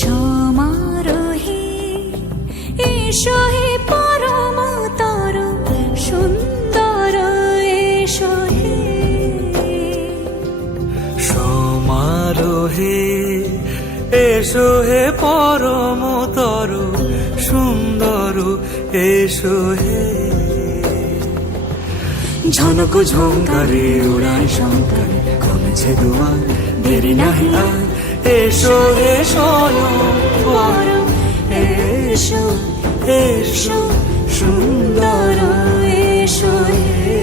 সমারোহে এসো হে পরমতর সুন্দর এসো হে। সমারোহে এসো হে পরমতর সুন্দর এসো হে। ঝনক ঝঙ্কারে উড়ায় শঙ্কারে কমেছে দুয়ার দেরি নাহি আর। এসো হে স্বয়ং এসো এসো সুন্দর এসো হে।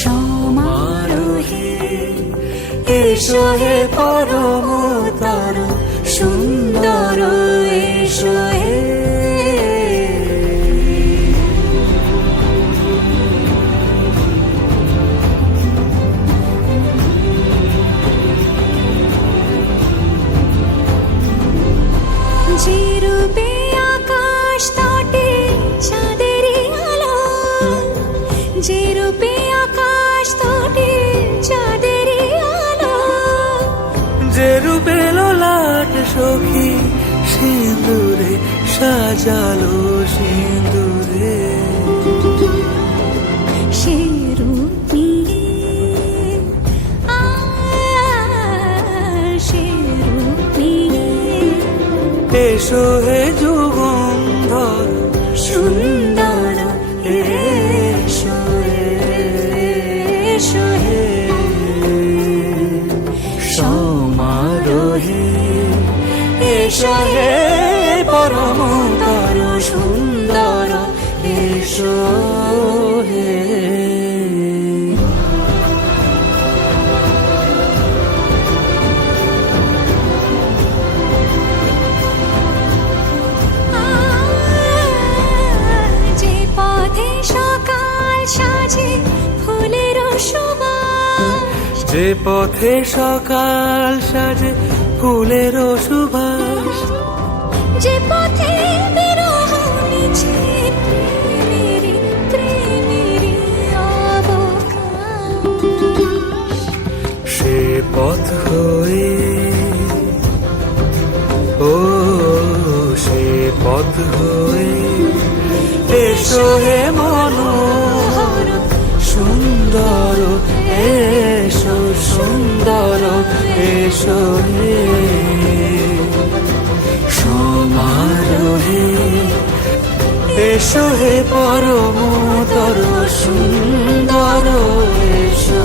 সমারোহে এসো হে পরমতর সুন্দর এসো হে। যে রূপে আকাশ তটে চাঁদেরই আলো, যে রূপে আকাশ তটে চাঁদেরই আলো, যে রূপে ললাট সখী সিঁদুরে সাজালো সিঁদুরে। সে রূপ নিয়ে সে রূপ নিয়ে এসো হে যুগন্ধর সুন্দর এসো এসো হে। সমারোহে এসো হে পরমতর সুন্দর এসো হে। যে পথে সকাল সাজে ফুলের সুবাস, যে পথে সকাল সাজে ফুলের সুবাস, যে পথে বিরহ মিছে প্রেমেরই প্রেমেরই অবকাশ, সে পথ হয়ে ও সে পথ হয়ে এসো হে মনোহর সুন্দর এসো সুন্দর এসো হে। সমারোহে এসো হে পরমতর সুন্দর এসো।